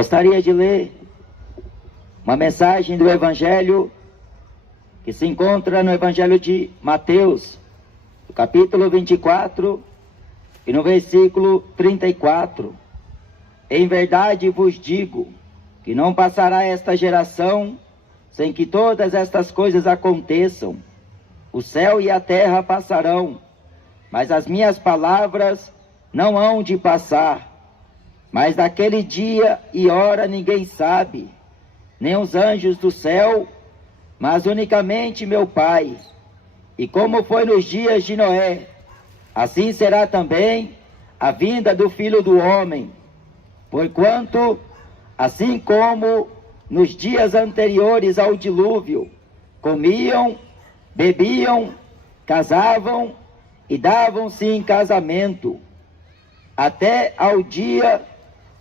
Gostaria de ler uma mensagem do Evangelho que se encontra no Evangelho de Mateus, no capítulo 24 e no versículo 34. Em verdade vos digo que não passará esta geração sem que todas estas coisas aconteçam. O céu e a terra passarão, mas as minhas palavras não hão de passar. Mas daquele dia e hora ninguém sabe, nem os anjos do céu, mas unicamente meu Pai. E como foi nos dias de Noé, assim será também a vinda do Filho do Homem. Porquanto, assim como nos dias anteriores ao dilúvio, comiam, bebiam, casavam e davam-se em casamento, até ao dia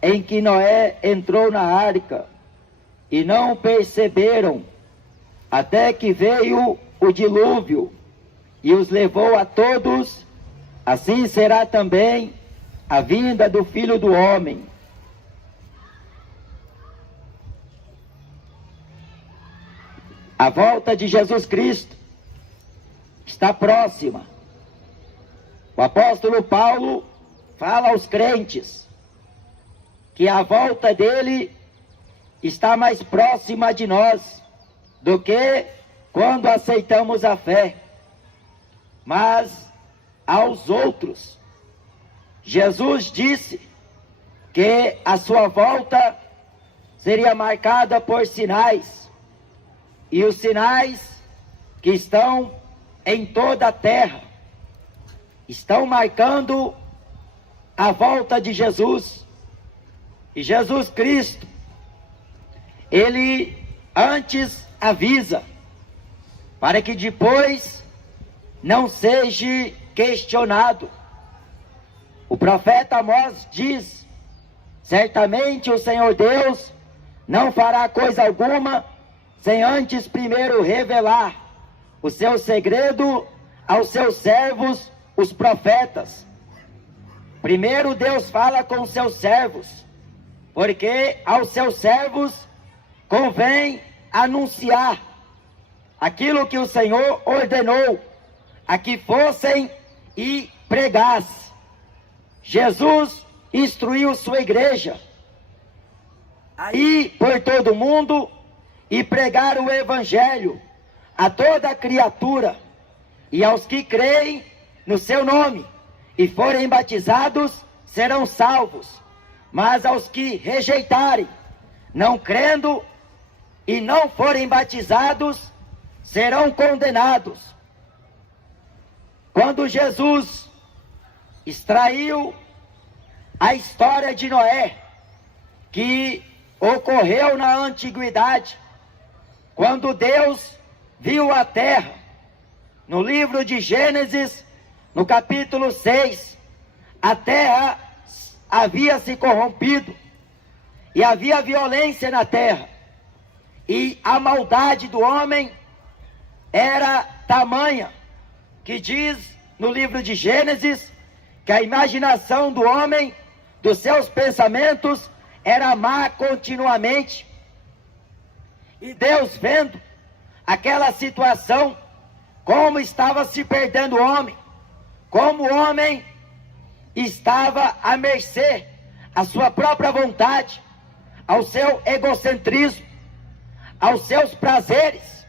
em que Noé entrou na arca, e não perceberam, até que veio o dilúvio e os levou a todos, assim será também a vinda do Filho do Homem. A volta de Jesus Cristo está próxima. O apóstolo Paulo fala aos crentes que a volta dele está mais próxima de nós do que quando aceitamos a fé. Mas aos outros, Jesus disse que a sua volta seria marcada por sinais, e os sinais que estão em toda a terra estão marcando a volta de Jesus. E Jesus Cristo, ele antes avisa, para que depois não seja questionado. O profeta Amós diz: certamente o Senhor Deus não fará coisa alguma sem antes primeiro revelar o seu segredo aos seus servos, os profetas. Primeiro Deus fala com os seus servos, porque aos seus servos convém anunciar aquilo que o Senhor ordenou a que fossem e pregassem. Jesus instruiu sua igreja a ir por todo mundo e pregar o Evangelho a toda criatura, e aos que creem no seu nome e forem batizados serão salvos, mas aos que rejeitarem, não crendo e não forem batizados, serão condenados. Quando Jesus extraiu a história de Noé, que ocorreu na antiguidade, quando Deus viu a terra, no livro de Gênesis, no capítulo 6, a terra havia se corrompido, e havia violência na terra, e a maldade do homem era tamanha, que diz no livro de Gênesis, que a imaginação do homem, dos seus pensamentos, era má continuamente. E Deus, vendo aquela situação, como estava se perdendo o homem, como o homem estava à mercê à sua própria vontade, ao seu egocentrismo, aos seus prazeres,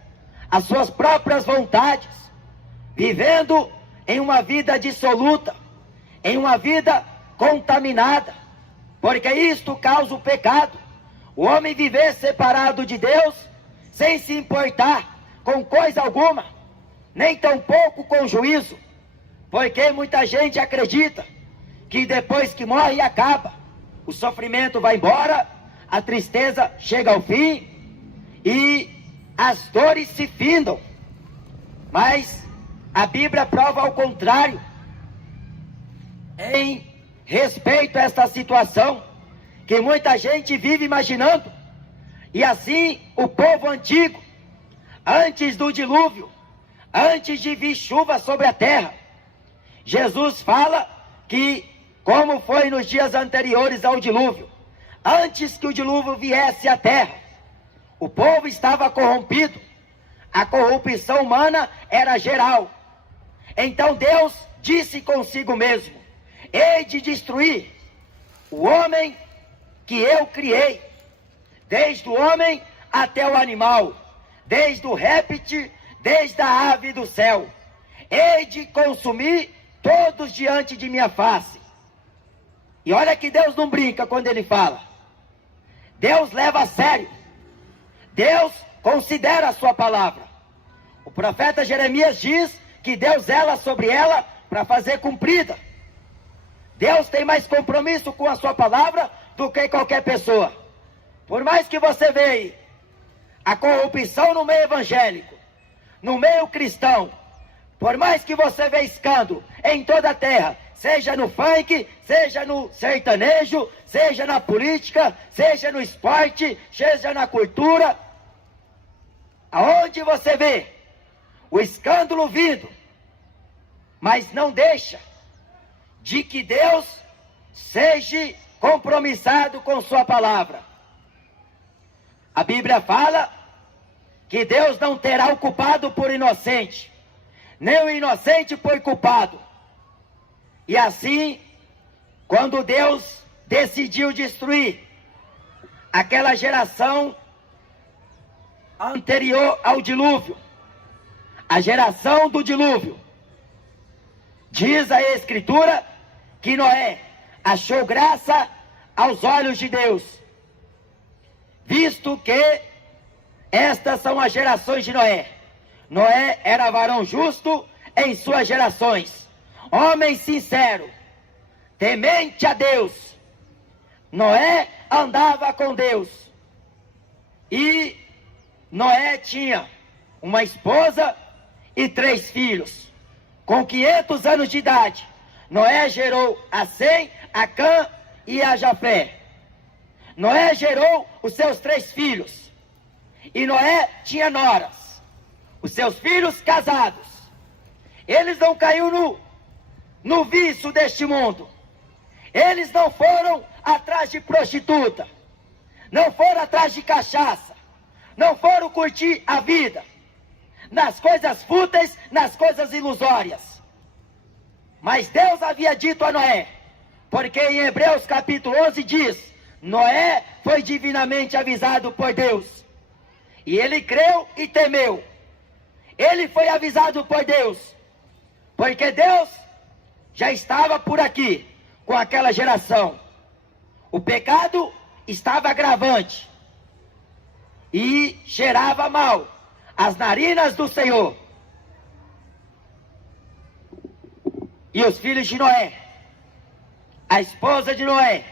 às suas próprias vontades, vivendo em uma vida dissoluta, em uma vida contaminada, porque isto causa o pecado. O homem viver separado de Deus, sem se importar com coisa alguma, nem tampouco com juízo, porque muita gente acredita que depois que morre acaba, o sofrimento vai embora, a tristeza chega ao fim e as dores se findam. Mas a Bíblia prova ao contrário, em respeito a esta situação, que muita gente vive imaginando. E assim o povo antigo, antes do dilúvio, antes de vir chuva sobre a terra, Jesus fala que, como foi nos dias anteriores ao dilúvio, antes que o dilúvio viesse à terra, o povo estava corrompido, a corrupção humana era geral. Então Deus disse consigo mesmo: hei de destruir o homem que eu criei, desde o homem até o animal, desde o réptil, desde a ave do céu. Hei de consumir todos diante de minha face. E olha que Deus não brinca quando ele fala. Deus leva a sério. Deus considera a sua palavra. O profeta Jeremias diz que Deus zela sobre ela para fazer cumprida. Deus tem mais compromisso com a sua palavra do que qualquer pessoa. Por mais que você veja a corrupção no meio evangélico, no meio cristão, por mais que você veja escândalo em toda a terra, seja no funk, seja no sertanejo, seja na política, seja no esporte, seja na cultura, aonde você vê o escândalo vindo, mas não deixa de que Deus seja compromissado com sua palavra. A Bíblia fala que Deus não terá o culpado por inocente, nem o inocente por culpado. E assim, quando Deus decidiu destruir aquela geração anterior ao dilúvio, a geração do dilúvio, diz a Escritura que Noé achou graça aos olhos de Deus, visto que estas são as gerações de Noé. Noé era varão justo em suas gerações, homem sincero, temente a Deus. Noé andava com Deus. E Noé tinha uma esposa e 3 filhos. Com 500 anos de idade, Noé gerou a Sem, a Cã e a Jafé. Noé gerou os seus 3 filhos. E Noé tinha noras, os seus filhos casados. Eles não caíram no vício deste mundo. Eles não foram atrás de prostituta, não foram atrás de cachaça, não foram curtir a vida nas coisas fúteis, nas coisas ilusórias. Mas Deus havia dito a Noé, porque em Hebreus capítulo 11 diz: Noé foi divinamente avisado por Deus, e ele creu e temeu. Ele foi avisado por Deus, porque Deus já estava por aqui com aquela geração. O pecado estava agravante e cheirava mal as narinas do Senhor. E os filhos de Noé, a esposa de Noé,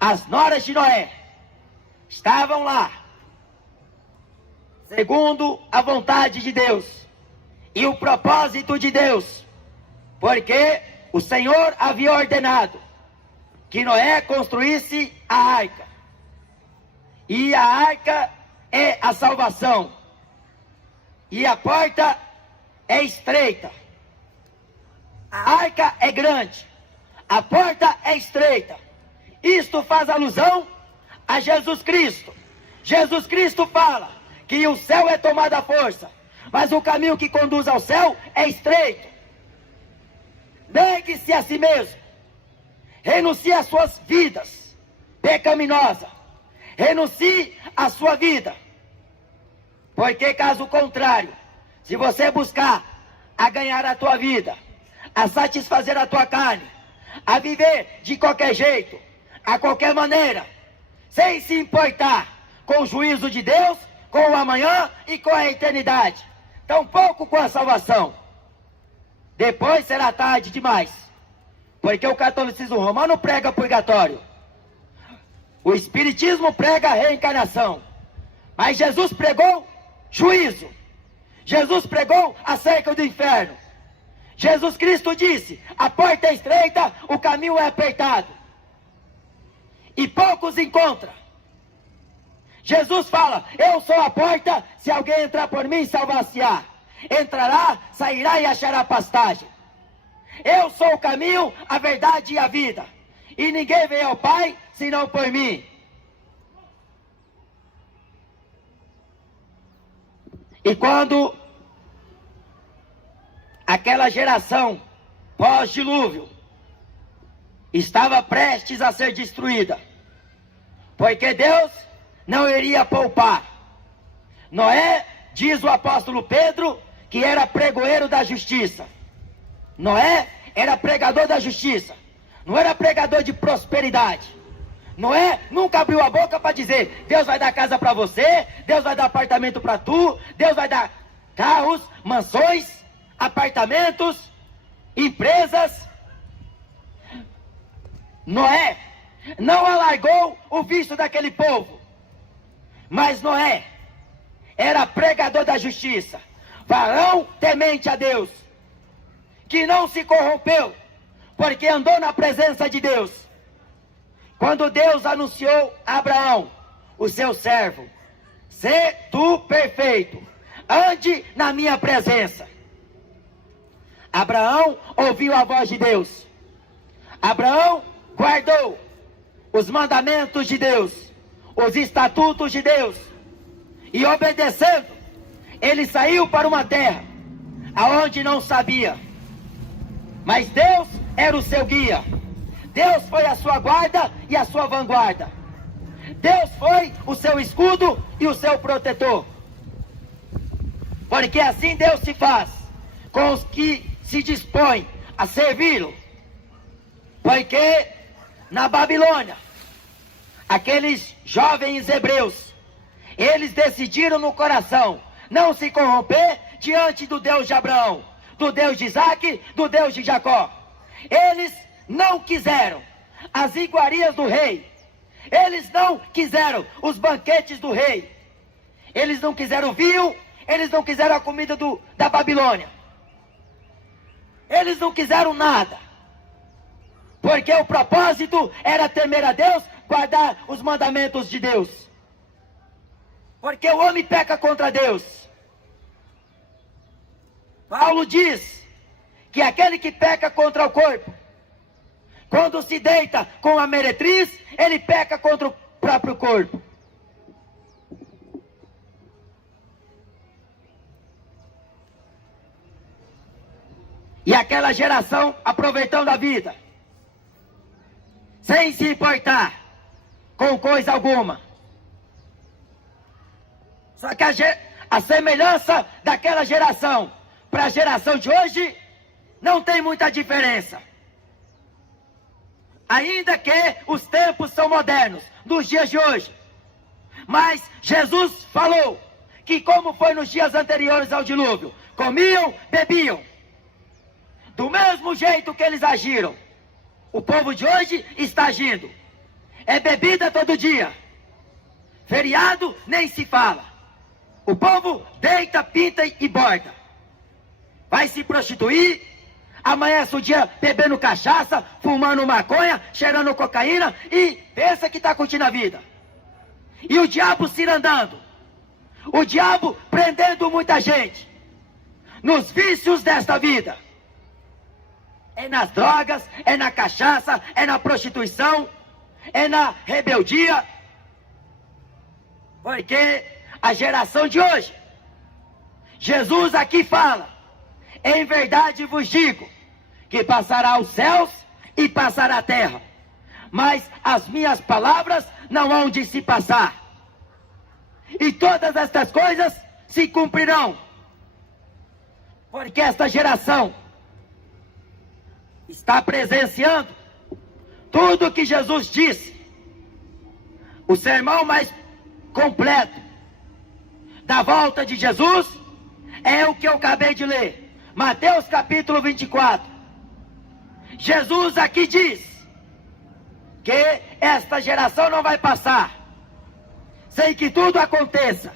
as noras de Noé, estavam lá, segundo a vontade de Deus e o propósito de Deus, porque o Senhor havia ordenado que Noé construísse a arca. E a arca é a salvação. E a porta é estreita. A arca é grande. A porta é estreita. Isto faz alusão a Jesus Cristo. Jesus Cristo fala que o céu é tomado à força, mas o caminho que conduz ao céu é estreito. Negue-se a si mesmo. Renuncie às suas vidas pecaminosas. Renuncie à sua vida. Porque caso contrário, se você buscar a ganhar a tua vida, a satisfazer a tua carne, a viver de qualquer jeito, a qualquer maneira, sem se importar com o juízo de Deus, com o amanhã e com a eternidade, tampouco com a salvação, depois será tarde demais. Porque o catolicismo romano prega purgatório, o espiritismo prega a reencarnação, mas Jesus pregou juízo. Jesus pregou acerca do inferno. Jesus Cristo disse: a porta é estreita, o caminho é apertado, e poucos encontram. Jesus fala: eu sou a porta, se alguém entrar por mim, salvar-se-á. Entrará, sairá e achará pastagem. Eu sou o caminho, a verdade e a vida. e ninguém vem ao Pai senão por mim. E quando aquela geração pós-dilúvio estava prestes a ser destruída, porque Deus não iria poupar, Noé, diz o apóstolo Pedro, que era pregoeiro da justiça. Noé era pregador da justiça, não era pregador de prosperidade. Noé nunca abriu a boca para dizer: Deus vai dar casa para você, Deus vai dar apartamento para tu, Deus vai dar carros, mansões, apartamentos, empresas. Noé não alargou o vício daquele povo, mas Noé era pregador da justiça, varão temente a Deus, que não se corrompeu, porque andou na presença de Deus. Quando Deus anunciou a Abraão, o seu servo: sê tu perfeito, ande na minha presença. Abraão ouviu a voz de Deus. Abraão guardou os mandamentos de Deus, os estatutos de Deus, e obedecendo, ele saiu para uma terra aonde não sabia, mas Deus era o seu guia. Deus foi a sua guarda e a sua vanguarda. Deus foi o seu escudo e o seu protetor. Porque assim Deus se faz com os que se dispõem a servi-lo. Porque na Babilônia, aqueles jovens hebreus, eles decidiram no coração não se corromper diante do Deus de Abraão, do Deus de Isaac, do Deus de Jacó. Eles não quiseram as iguarias do rei, eles não quiseram os banquetes do rei, eles não quiseram o vinho, eles não quiseram a comida da Babilônia, eles não quiseram nada, porque o propósito era temer a Deus, guardar os mandamentos de Deus, porque o homem peca contra Deus. Paulo diz que aquele que peca contra o corpo, quando se deita com a meretriz, ele peca contra o próprio corpo. E aquela geração aproveitando a vida, sem se importar com coisa alguma. Só que a semelhança daquela geração para a geração de hoje não tem muita diferença. Ainda que os tempos são modernos, nos dias de hoje. Mas Jesus falou que, como foi nos dias anteriores ao dilúvio, comiam, bebiam. Do mesmo jeito que eles agiram, o povo de hoje está agindo. É bebida todo dia. Feriado nem se fala. O povo deita, pinta e borda. Vai se prostituir, amanhece o dia bebendo cachaça, fumando maconha, cheirando cocaína e pensa que está curtindo a vida. E o diabo cirandando. O diabo prendendo muita gente nos vícios desta vida. É nas drogas, é na cachaça, é na prostituição, é na rebeldia. Porque a geração de hoje, Jesus aqui fala: em verdade vos digo, que passará os céus e passará a terra, mas as minhas palavras não hão de se passar. E todas estas coisas se cumprirão. Porque esta geração está presenciando tudo que Jesus disse. O sermão mais completo da volta de Jesus é o que eu acabei de ler. Mateus capítulo 24. Jesus aqui diz que esta geração não vai passar sem que tudo aconteça.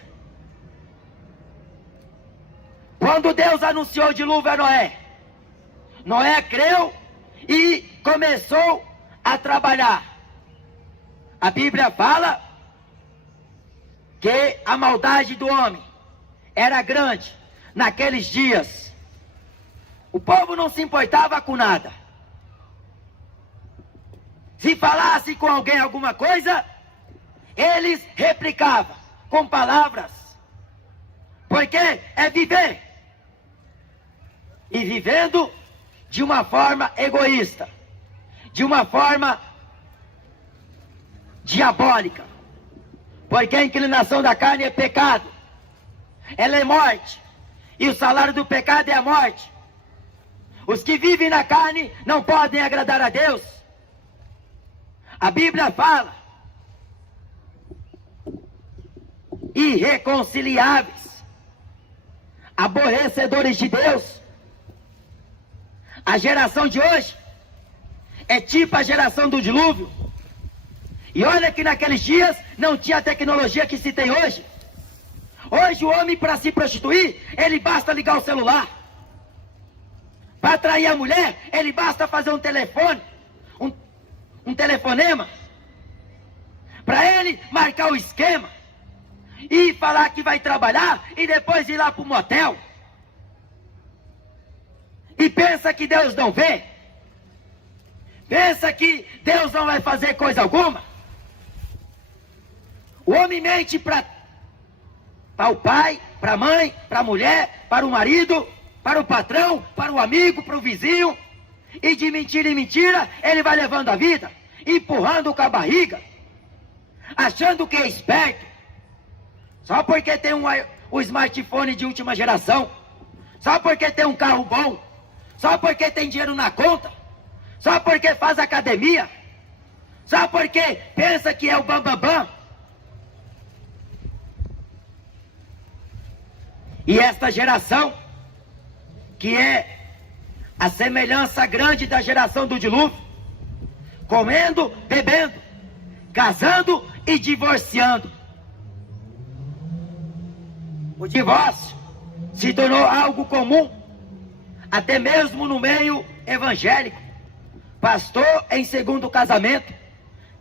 Quando Deus anunciou o dilúvio a Noé, Noé creu e começou a trabalhar. A Bíblia fala que a maldade do homem era grande naqueles dias. O povo não se importava com nada. Se falasse com alguém alguma coisa, eles replicavam com palavras. Porque é viver. E vivendo de uma forma egoísta, de uma forma diabólica. Porque a inclinação da carne é pecado. Ela é morte. E o salário do pecado é a morte. Os que vivem na carne não podem agradar a Deus. A Bíblia fala: irreconciliáveis, aborrecedores de Deus. A geração de hoje é tipo a geração do dilúvio. E olha que naqueles dias não tinha a tecnologia que se tem hoje. Hoje o homem, para se prostituir, ele basta ligar o celular. Para atrair a mulher, ele basta fazer um telefone, um telefonema, para ele marcar o esquema e falar que vai trabalhar e depois ir lá para o motel. E pensa que Deus não vê? Pensa que Deus não vai fazer coisa alguma? O homem mente para o pai, para a mãe, para a mulher, para o marido, para o patrão, para o amigo, para o vizinho. E de mentira em mentira, ele vai levando a vida, empurrando com a barriga, achando que é esperto. Só porque tem um smartphone de última geração, só porque tem um carro bom, só porque tem dinheiro na conta, só porque faz academia, só porque pensa que é o bambambam. E esta geração, que é a semelhança grande da geração do dilúvio, comendo, bebendo, casando e divorciando. O divórcio se tornou algo comum, até mesmo no meio evangélico. Pastor em segundo casamento,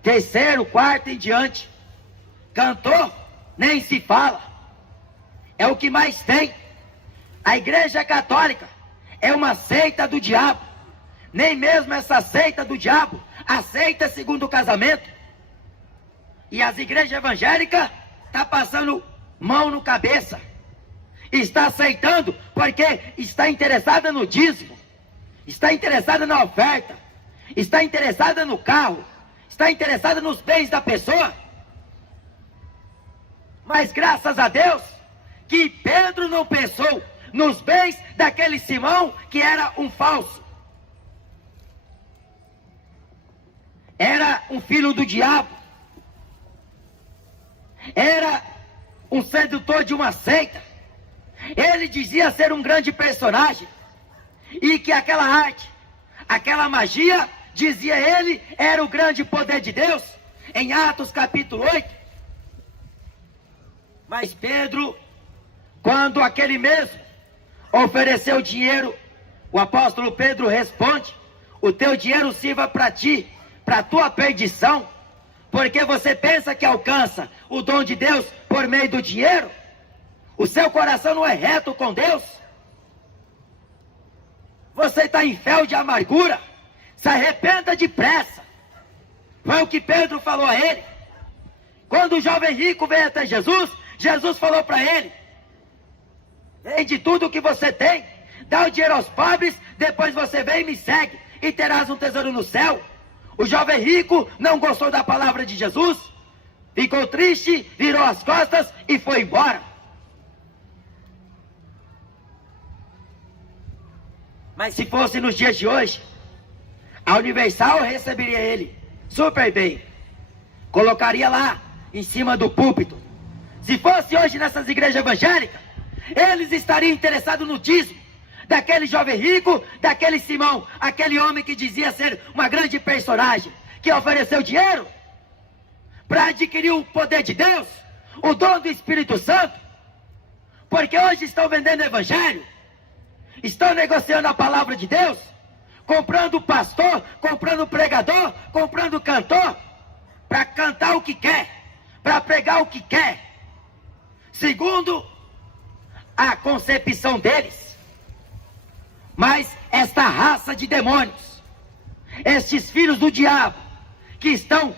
terceiro, quarto em diante. Cantor, nem se fala. É o que mais tem. A Igreja Católica é uma seita do diabo. Nem mesmo essa seita do diabo aceita segundo casamento. E as igrejas evangélicas estão passando mão no cabeça. Está aceitando porque está interessada no dízimo, está interessada na oferta, está interessada no carro, está interessada nos bens da pessoa. Mas graças a Deus que Pedro não pensou nos bens daquele Simão que era um falso. Era um filho do diabo. Era um sedutor de uma seita. Ele dizia ser um grande personagem. E que aquela arte, aquela magia, dizia ele, era o grande poder de Deus. Em Atos capítulo 8. Mas Pedro, quando aquele mesmo ofereceu dinheiro, o apóstolo Pedro responde: o teu dinheiro sirva para ti, para a tua perdição, porque você pensa que alcança o dom de Deus por meio do dinheiro? O seu coração não é reto com Deus? Você está em fel de amargura? Se arrependa depressa. Foi o que Pedro falou a ele. Quando o jovem rico veio até Jesus, Jesus falou para ele: vende tudo o que você tem, dá o dinheiro aos pobres, depois você vem e me segue, e terás um tesouro no céu. O jovem rico não gostou da palavra de Jesus, ficou triste, virou as costas e foi embora. Mas se fosse nos dias de hoje, a Universal receberia ele super bem, colocaria lá em cima do púlpito. Se fosse hoje nessas igrejas evangélicas, eles estariam interessados no dízimo daquele jovem rico, daquele Simão, aquele homem que dizia ser uma grande personagem, que ofereceu dinheiro para adquirir o poder de Deus, o dom do Espírito Santo. Porque hoje estão vendendo evangelho, estão negociando a palavra de Deus, comprando pastor, comprando pregador, comprando cantor, para cantar o que quer, para pregar o que quer, segundo a concepção deles. Mas esta raça de demônios, estes filhos do diabo, que estão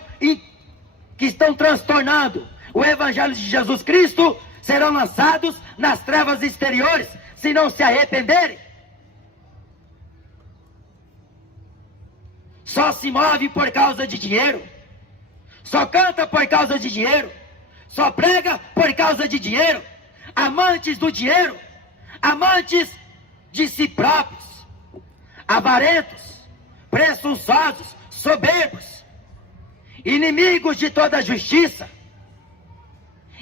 transtornando o Evangelho de Jesus Cristo serão lançados nas trevas exteriores, se não se arrependerem. Só se move por causa de dinheiro, só canta por causa de dinheiro, só prega por causa de dinheiro, amantes do dinheiro, amantes de si próprios, avarentos, presunçosos, soberbos, inimigos de toda a justiça,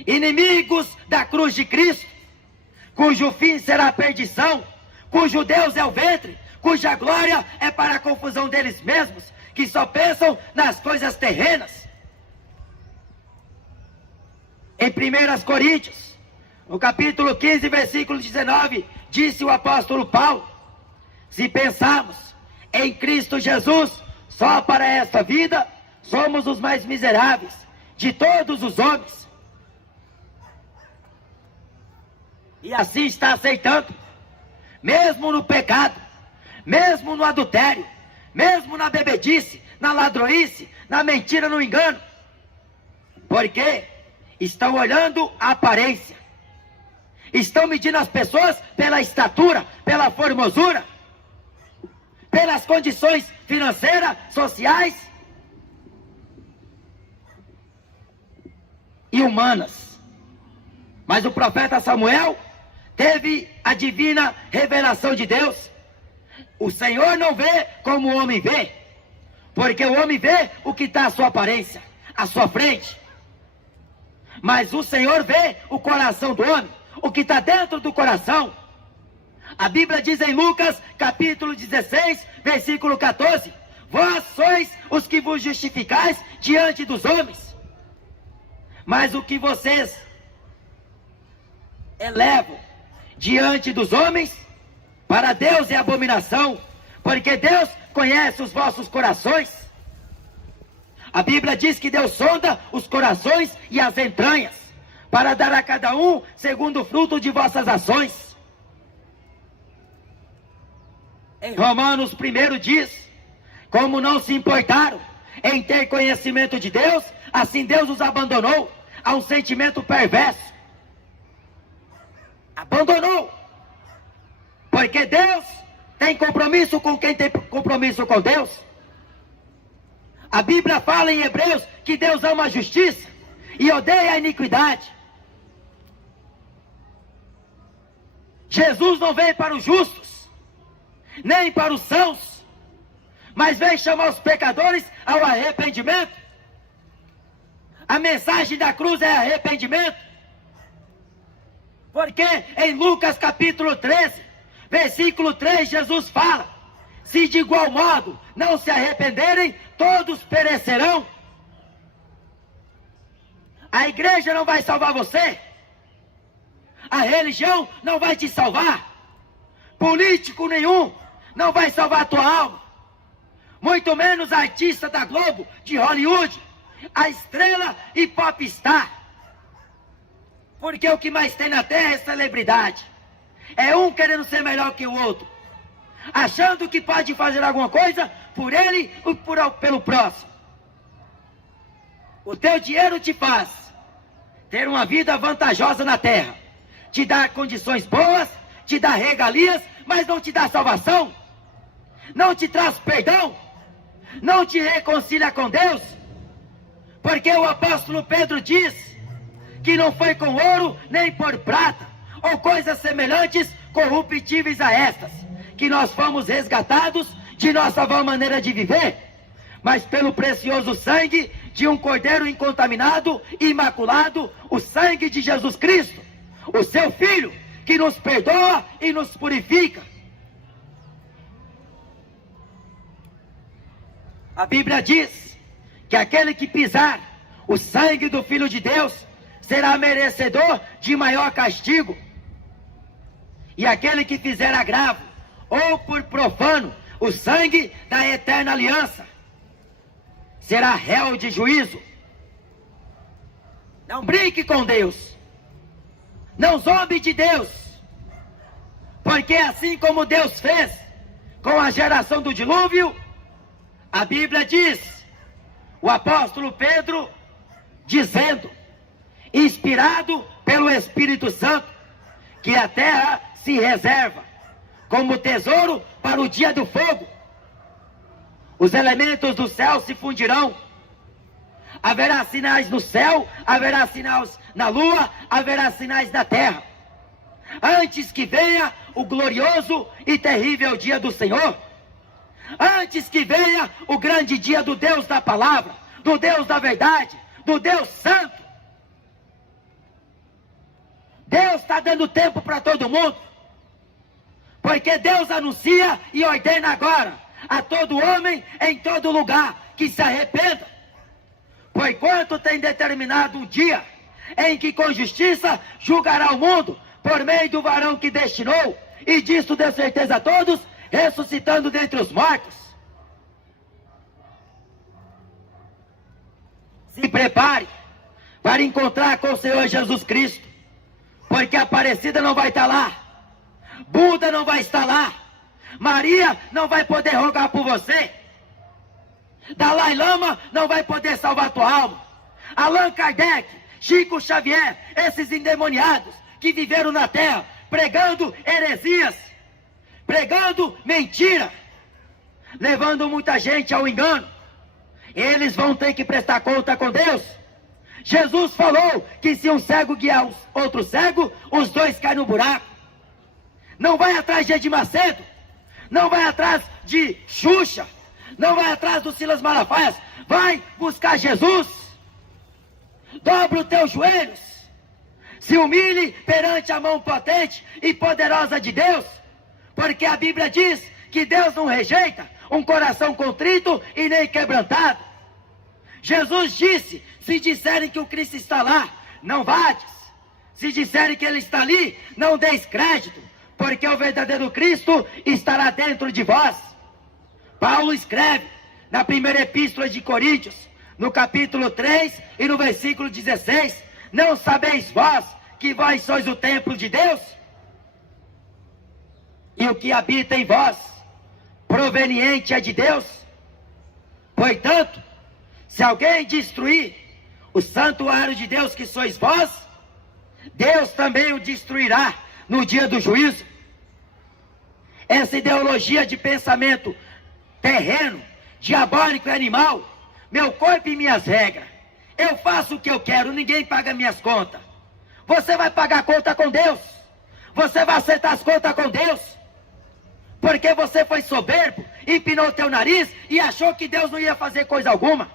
inimigos da cruz de Cristo, cujo fim será a perdição, cujo Deus é o ventre, cuja glória é para a confusão deles mesmos, que só pensam nas coisas terrenas. Em 1 Coríntios, no capítulo 15, versículo 19, disse o apóstolo Paulo: se pensarmos em Cristo Jesus só para esta vida, somos os mais miseráveis de todos os homens. E assim está aceitando, mesmo no pecado, mesmo no adultério, mesmo na bebedice, na ladroice, na mentira, no engano, porque estão olhando a aparência, estão medindo as pessoas pela estatura, pela formosura, pelas condições financeiras, sociais e humanas. Mas o profeta Samuel teve a divina revelação de Deus. O Senhor não vê como o homem vê, porque o homem vê o que está à sua aparência, à sua frente. Mas o Senhor vê o coração do homem, o que está dentro do coração. A Bíblia diz em Lucas, capítulo 16, versículo 14: vós sois os que vos justificais diante dos homens, mas o que vocês elevam diante dos homens, para Deus é abominação, porque Deus conhece os vossos corações. A Bíblia diz que Deus sonda os corações e as entranhas, para dar a cada um segundo o fruto de vossas ações. Em Romanos 1 diz: como não se importaram em ter conhecimento de Deus, assim Deus os abandonou a um sentimento perverso. Abandonou, porque Deus tem compromisso com quem tem compromisso com Deus. A Bíblia fala em Hebreus que Deus ama a justiça e odeia a iniquidade. Jesus não veio para os justos, nem para os sãos, mas veio chamar os pecadores ao arrependimento. A mensagem da cruz é arrependimento. Porque em Lucas capítulo 13, versículo 3, Jesus fala: se de igual modo não se arrependerem, todos perecerão. A igreja não vai salvar você, a religião não vai te salvar, político nenhum não vai salvar a tua alma, muito menos a artista da Globo, de Hollywood, a estrela e popstar. Porque o que mais tem na terra é celebridade. É um querendo ser melhor que o outro, achando que pode fazer alguma coisa por ele ou pelo próximo. O teu dinheiro te faz ter uma vida vantajosa na terra, te dá condições boas, te dá regalias, mas não te dá salvação, não te traz perdão, não te reconcilia com Deus. Porque o apóstolo Pedro diz que não foi com ouro nem por prata, ou coisas semelhantes corruptíveis a estas, que nós fomos resgatados de nossa vã maneira de viver, mas pelo precioso sangue de um cordeiro incontaminado, imaculado, o sangue de Jesus Cristo, o seu Filho, que nos perdoa e nos purifica. A Bíblia diz que aquele que pisar o sangue do Filho de Deus será merecedor de maior castigo. E aquele que fizer agravo, ou por profano, o sangue da eterna aliança, será réu de juízo. Não brinque com Deus, não zombe de Deus, porque assim como Deus fez com a geração do dilúvio, a Bíblia diz: o apóstolo Pedro dizendo, inspirado pelo Espírito Santo, que a terra se reserva como tesouro para o dia do fogo. Os elementos do céu se fundirão. Haverá sinais no céu, haverá sinais na lua, haverá sinais na terra. Antes que venha o glorioso e terrível dia do Senhor, antes que venha o grande dia do Deus da palavra, do Deus da verdade, do Deus santo. Deus está dando tempo para todo mundo, porque Deus anuncia e ordena agora a todo homem em todo lugar que se arrependa, porquanto tem determinado um dia em que com justiça julgará o mundo por meio do varão que destinou, e disto dê certeza a todos, ressuscitando dentre os mortos. Se prepare para encontrar com o Senhor Jesus Cristo, porque a Aparecida não vai estar lá, Buda não vai estar lá, Maria não vai poder rogar por você, Dalai Lama não vai poder salvar tua alma, Allan Kardec, Chico Xavier, esses endemoniados que viveram na terra pregando heresias, pregando mentira, levando muita gente ao engano, eles vão ter que prestar conta com Deus. Jesus falou que se um cego guiar outro cego, os dois caem no buraco. Não vai atrás de Edir Macedo, não vai atrás de Xuxa, não vai atrás do Silas Malafaia, vai buscar Jesus. Dobra os teus joelhos, se humilhe perante a mão potente e poderosa de Deus, porque a Bíblia diz que Deus não rejeita um coração contrito e nem quebrantado. Jesus disse, se disserem que o Cristo está lá, não vades. Se disserem que Ele está ali, não deis crédito, porque o verdadeiro Cristo estará dentro de vós. Paulo escreve na primeira epístola de Coríntios, no capítulo 3 e no versículo 16, não sabeis vós que vós sois o templo de Deus? E o que habita em vós, proveniente é de Deus? Portanto, se alguém destruir o santuário de Deus que sois vós, Deus também o destruirá no dia do juízo. Essa ideologia de pensamento terreno, diabólico e animal, meu corpo e minhas regras, eu faço o que eu quero, ninguém paga minhas contas. Você vai pagar conta com Deus, você vai acertar as contas com Deus, porque você foi soberbo, empinou o teu nariz e achou que Deus não ia fazer coisa alguma.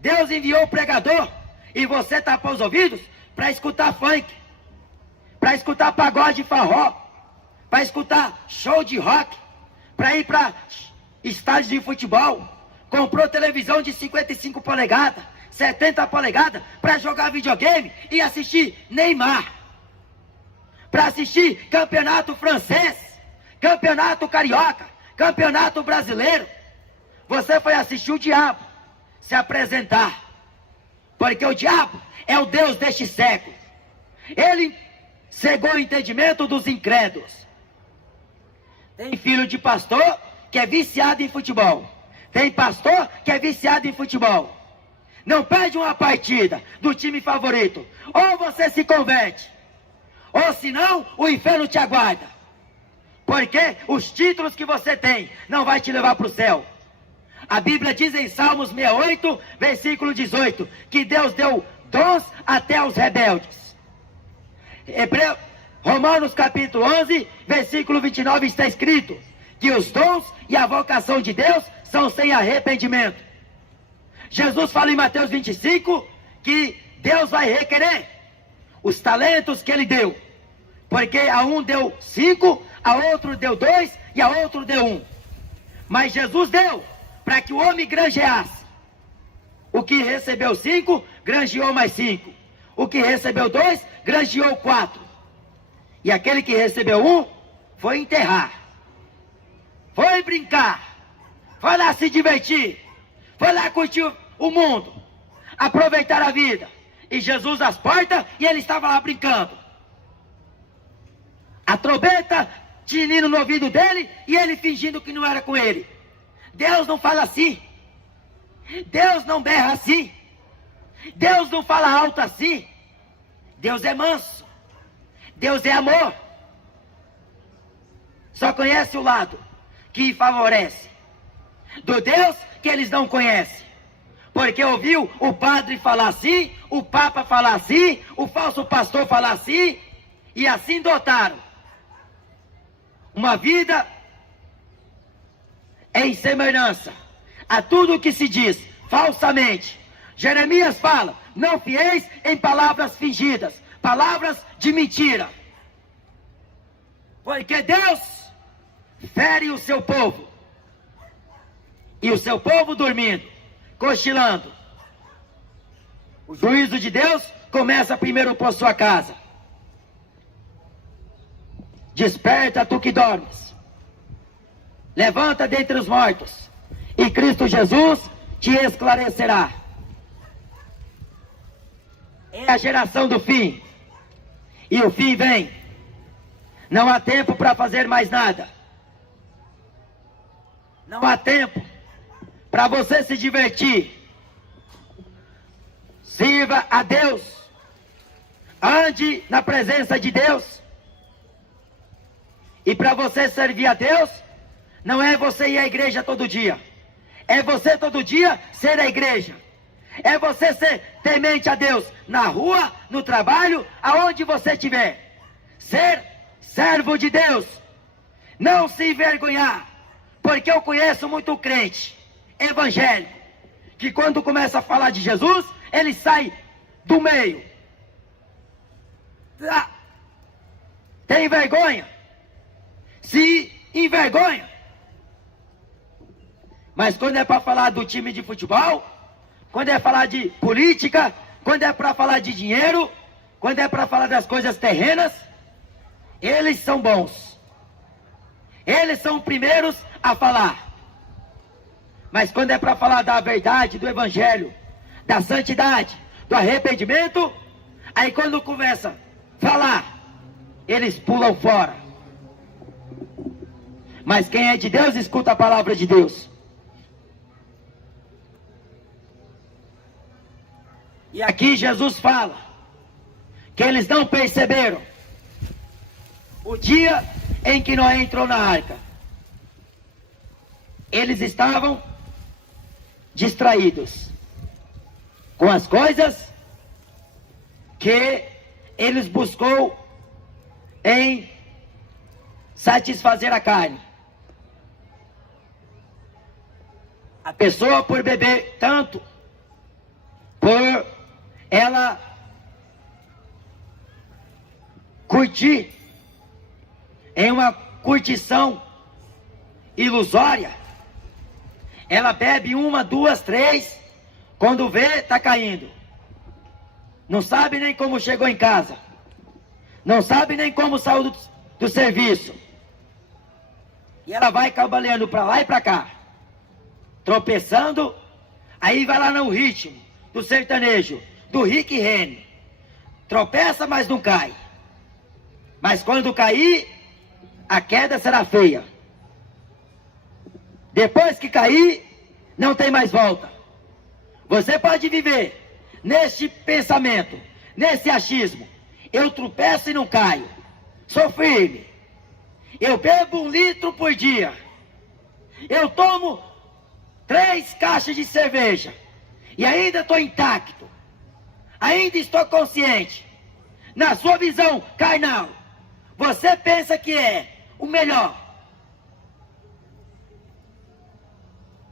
Deus enviou o pregador e você tapou os ouvidos para escutar funk, para escutar pagode e forró, para escutar show de rock, para ir para estádios de futebol. Comprou televisão de 55 polegadas, 70 polegadas para jogar videogame e assistir Neymar, para assistir campeonato francês, campeonato carioca, campeonato brasileiro. Você foi assistir o diabo se apresentar, porque o diabo é o Deus deste século. Ele cegou o entendimento dos incrédulos. Tem filho de pastor que é viciado em futebol, tem pastor que é viciado em futebol, não perde uma partida do time favorito, ou você se converte, ou senão o inferno te aguarda, porque os títulos que você tem não vai te levar para o céu. A Bíblia diz em Salmos 68, versículo 18, que Deus deu dons até aos rebeldes. Romanos capítulo 11, versículo 29 está escrito que os dons e a vocação de Deus são sem arrependimento. Jesus fala em Mateus 25 que Deus vai requerer os talentos que Ele deu, porque a um deu 5, a outro deu 2 e a outro deu 1. Mas Jesus deu para que o homem granjeasse. O que recebeu 5, granjeou mais 5. O que recebeu 2, granjeou 4. E aquele que recebeu 1, foi enterrar, foi brincar, foi lá se divertir, foi lá curtir o mundo, aproveitar a vida. E Jesus às portas e ele estava lá brincando. A trombeta tinindo no ouvido dele e ele fingindo que não era com ele. Deus não fala assim. Deus não berra assim. Deus não fala alto assim. Deus é manso. Deus é amor. Só conhece o lado que favorece do Deus que eles não conhecem. Porque ouviu o padre falar assim, o papa falar assim, o falso pastor falar assim, e assim dotaram uma vida em semelhança a tudo o que se diz falsamente. Jeremias fala: não fieis em palavras fingidas, palavras de mentira. Porque Deus fere o seu povo, e o seu povo dormindo, cochilando. O juízo de Deus começa primeiro por sua casa. Desperta, tu que dormes. Levanta dentre os mortos, e Cristo Jesus te esclarecerá. É a geração do fim, e o fim vem. Não há tempo para fazer mais nada. Não há tempo para você se divertir. Sirva a Deus. Ande na presença de Deus. E para você servir a Deus, não é você ir à igreja todo dia. É você todo dia ser a igreja. É você ser temente a Deus na rua, no trabalho, aonde você estiver. Ser servo de Deus. Não se envergonhar. Porque eu conheço muito crente evangélico que quando começa a falar de Jesus, ele sai do meio. Tem vergonha? Se envergonha. Mas quando é para falar do time de futebol, quando é falar de política, quando é para falar de dinheiro, quando é para falar das coisas terrenas, eles são bons. Eles são os primeiros a falar. Mas quando é para falar da verdade, do evangelho, da santidade, do arrependimento, aí quando começa a falar, eles pulam fora. Mas quem é de Deus, escuta a palavra de Deus. E aqui Jesus fala que eles não perceberam o dia em que Noé entrou na arca. Eles estavam distraídos com as coisas que eles buscou em satisfazer a carne. A pessoa, por beber tanto, por ela curtir em uma curtição ilusória, ela bebe uma, duas, três, quando vê, tá caindo. Não sabe nem como chegou em casa. Não sabe nem como saiu do serviço. E ela vai cambaleando para lá e para cá, tropeçando. Aí vai lá no ritmo do sertanejo, do Rick Renner. Tropeça, mas não cai. Mas quando cair, a queda será feia. Depois que cair, não tem mais volta. Você pode viver neste pensamento, nesse achismo. Eu tropeço e não caio. Sou firme. Eu bebo 1 litro por dia. Eu tomo 3 caixas de cerveja. E ainda estou intacto. Ainda estou consciente. Na sua visão carnal, você pensa que é o melhor.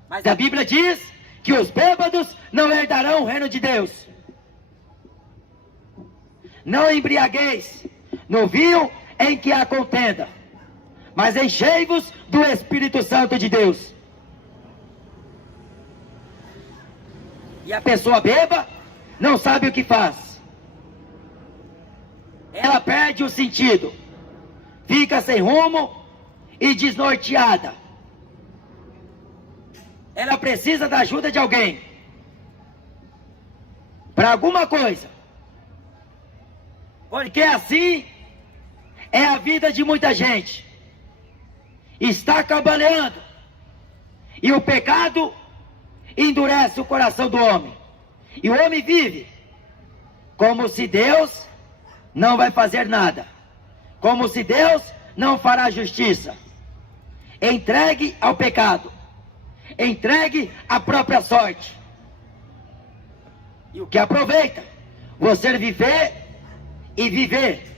Mas a Bíblia diz que os bêbados não herdarão o reino de Deus. Não embriagueis no vinho em que há contenda, mas enchei-vos do Espírito Santo de Deus. E a pessoa beba não sabe o que faz. Ela perde o sentido, fica sem rumo e desnorteada. Ela precisa da ajuda de alguém para alguma coisa. Porque assim é a vida de muita gente. Está cambaleando. E o pecado, endurece o coração do homem. E o homem vive como se Deus não vai fazer nada, como se Deus não fará justiça. Entregue ao pecado, entregue à própria sorte. E o que aproveita você viver e viver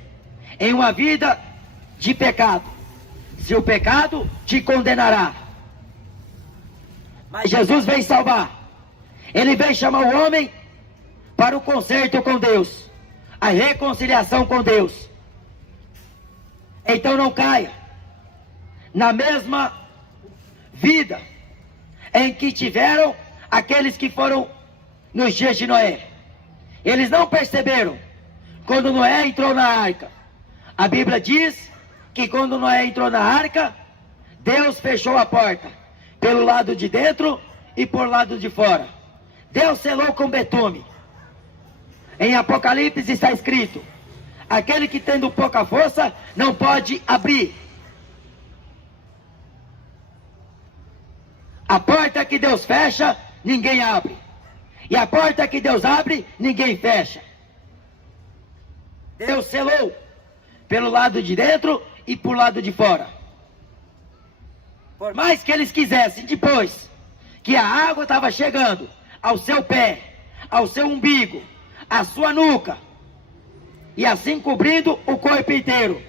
em uma vida de pecado, se o pecado te condenará. Mas Jesus vem salvar. Ele vem chamar o homem para o conserto com Deus, a reconciliação com Deus. Então não caia na mesma vida em que tiveram aqueles que foram nos dias de Noé. Eles não perceberam quando Noé entrou na arca. A Bíblia diz que quando Noé entrou na arca, Deus fechou a porta pelo lado de dentro e por lado de fora. Deus selou com betume. Em Apocalipse está escrito: aquele que tendo pouca força não pode abrir. A porta que Deus fecha, ninguém abre. E a porta que Deus abre, ninguém fecha. Deus selou pelo lado de dentro e por lado de fora. Por mais que eles quisessem, depois que a água estava chegando ao seu pé, ao seu umbigo, à sua nuca, e assim cobrindo o corpo inteiro,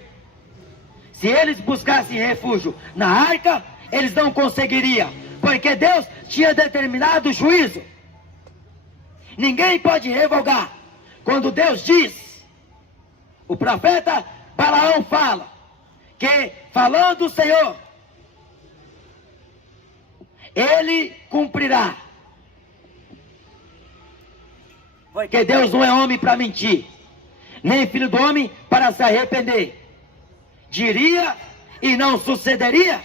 se eles buscassem refúgio na arca, eles não conseguiriam, porque Deus tinha determinado o juízo. Ninguém pode revogar. Quando Deus diz, o profeta Balaão fala, que falando o Senhor, Ele cumprirá. Porque Deus não é homem para mentir, nem filho do homem para se arrepender. Diria e não sucederia.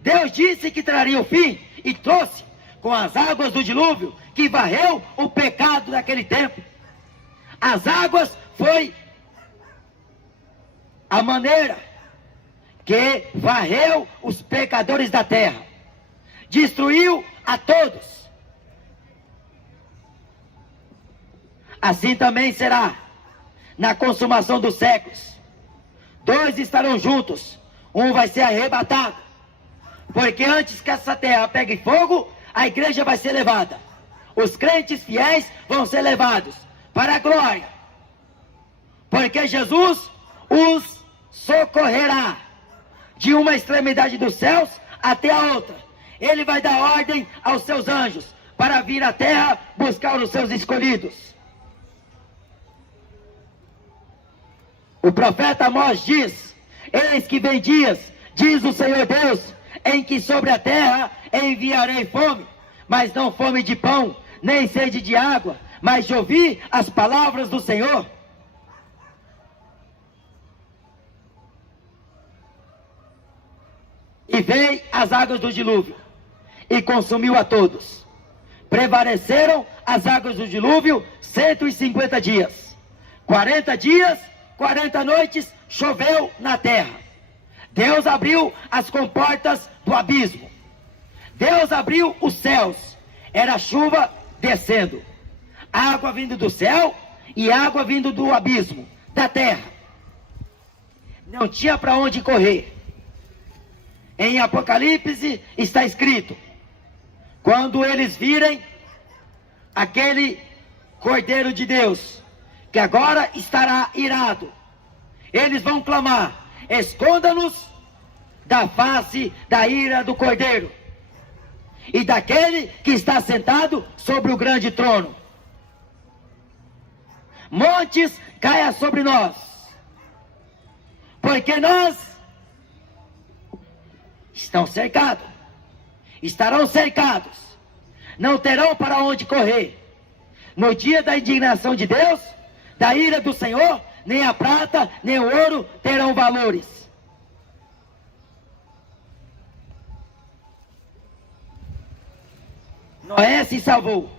Deus disse que traria o fim e trouxe com as águas do dilúvio que varreu o pecado daquele tempo. As águas foi a maneira que varreu os pecadores da terra, destruiu a todos. Assim também será na consumação dos séculos. Dois estarão juntos, um vai ser arrebatado, porque antes que essa terra pegue fogo, a igreja vai ser levada. Os crentes fiéis vão ser levados para a glória, porque Jesus os socorrerá de uma extremidade dos céus até a outra. Ele vai dar ordem aos seus anjos para vir à terra buscar os seus escolhidos. O profeta Amós diz: eis que vem dias, diz o Senhor Deus, em que sobre a terra enviarei fome, mas não fome de pão, nem sede de água, mas de ouvir as palavras do Senhor. E veio as águas do dilúvio, e consumiu a todos. Prevaleceram as águas do dilúvio 150 dias. 40 dias, 40 noites, choveu na terra. Deus abriu as comportas do abismo. Deus abriu os céus. Era chuva descendo. Água vindo do céu e água vindo do abismo, da terra. Não tinha para onde correr. Em Apocalipse está escrito: quando eles virem aquele Cordeiro de Deus, que agora estará irado, eles vão clamar: esconda-nos da face da ira do Cordeiro e daquele que está sentado sobre o grande trono. Montes caia sobre nós, porque nós estão cercados, estarão cercados, não terão para onde correr. No dia da indignação de Deus, da ira do Senhor, nem a prata, nem o ouro terão valores. Noé se salvou.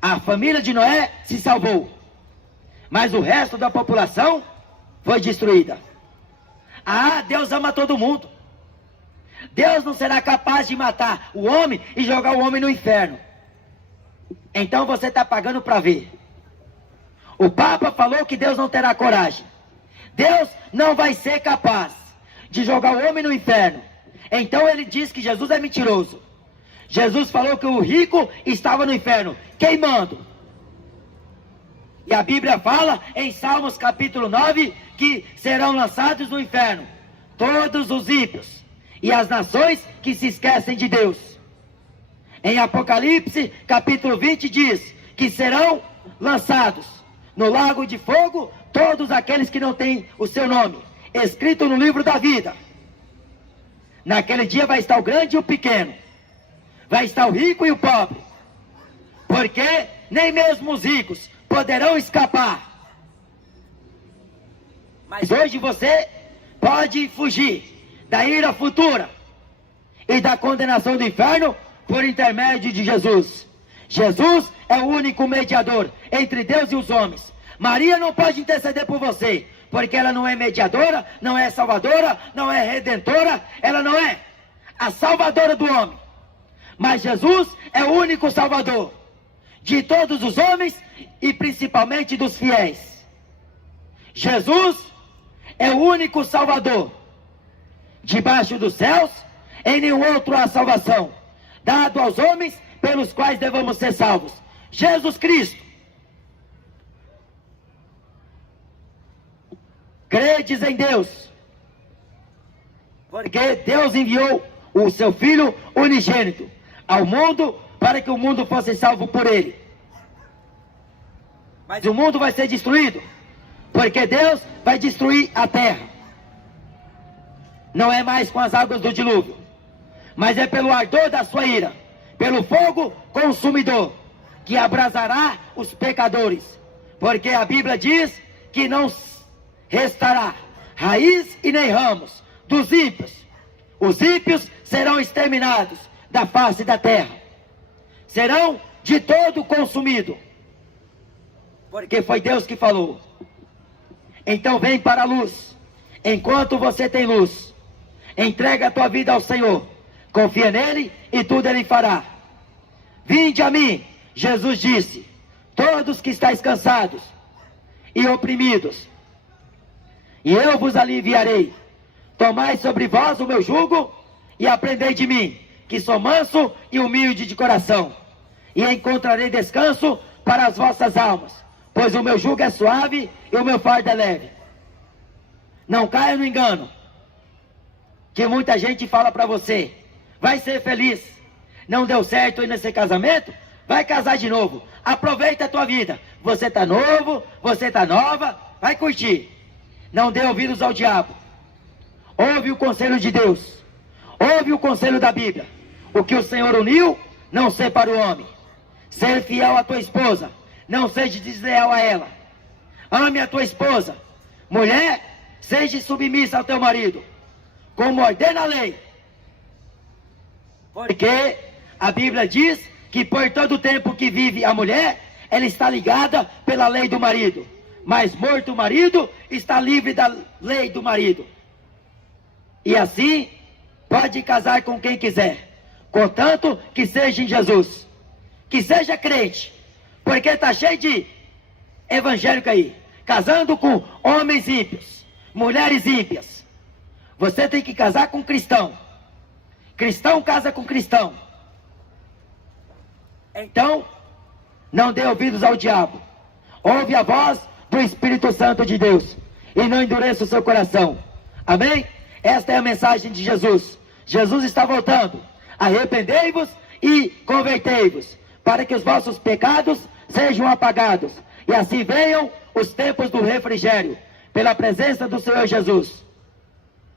A família de Noé se salvou. Mas o resto da população foi destruída. Ah, Deus ama todo mundo. Deus não será capaz de matar o homem e jogar o homem no inferno. Então você está pagando para ver. O Papa falou que Deus não terá coragem. Deus não vai ser capaz de jogar o homem no inferno. Então ele diz que Jesus é mentiroso. Jesus falou que o rico estava no inferno, queimando. E a Bíblia fala em Salmos capítulo 9 que serão lançados no inferno todos os ímpios e as nações que se esquecem de Deus. Em Apocalipse capítulo 20 diz que serão lançados no lago de fogo todos aqueles que não têm o seu nome escrito no livro da vida. Naquele dia vai estar o grande e o pequeno, vai estar o rico e o pobre, porque nem mesmo os ricos poderão escapar. Mas hoje você pode fugir da ira futura e da condenação do inferno por intermédio de Jesus. Jesus é o único mediador entre Deus e os homens. Maria não pode interceder por você, porque ela não é mediadora, não é salvadora, não é redentora, ela não é a salvadora do homem. Mas Jesus é o único salvador de todos os homens e principalmente dos fiéis. Jesus é o único salvador. Debaixo dos céus, em nenhum outro há salvação, dado aos homens pelos quais devemos ser salvos. Jesus Cristo. Credes em Deus, porque Deus enviou o seu Filho unigênito ao mundo para que o mundo fosse salvo por ele. Mas o mundo vai ser destruído, porque Deus vai destruir a terra. Não é mais com as águas do dilúvio, mas é pelo ardor da sua ira, pelo fogo consumidor, que abrasará os pecadores. Porque a Bíblia diz que não restará raiz e nem ramos dos ímpios. Os ímpios serão exterminados da face da terra, serão de todo consumidos, porque foi Deus que falou. Então vem para a luz, enquanto você tem luz. Entrega a tua vida ao Senhor, confia nele e tudo ele fará. Vinde a mim, Jesus disse, todos que estáis cansados e oprimidos, e eu vos aliviarei. Tomai sobre vós o meu jugo e aprendei de mim, que sou manso e humilde de coração, e encontrarei descanso para as vossas almas, pois o meu jugo é suave e o meu fardo é leve. Não caia no engano que muita gente fala para você: vai ser feliz, não deu certo aí nesse casamento, vai casar de novo, aproveita a tua vida, você está novo, você está nova, vai curtir. Não dê ouvidos ao diabo, ouve o conselho de Deus, ouve o conselho da Bíblia. O que o Senhor uniu, não separa o homem. Ser fiel à tua esposa, não seja desleal a ela. Ame a tua esposa. Mulher, seja submissa ao teu marido, como ordena a lei. Porque a Bíblia diz que por todo o tempo que vive a mulher, ela está ligada pela lei do marido. Mas morto o marido, está livre da lei do marido. E assim, pode casar com quem quiser, contanto que seja em Jesus, que seja crente, porque está cheio de evangélico aí, casando com homens ímpios, mulheres ímpias. Você tem que casar com cristão. Cristão casa com cristão. Então, não dê ouvidos ao diabo. Ouve a voz do Espírito Santo de Deus e não endureça o seu coração. Amém? Esta é a mensagem de Jesus. Jesus está voltando. Arrependei-vos e convertei-vos, para que os vossos pecados sejam apagados, e assim venham os tempos do refrigério, pela presença do Senhor Jesus.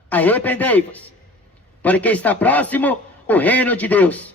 Arrependei-vos, porque está próximo o reino de Deus.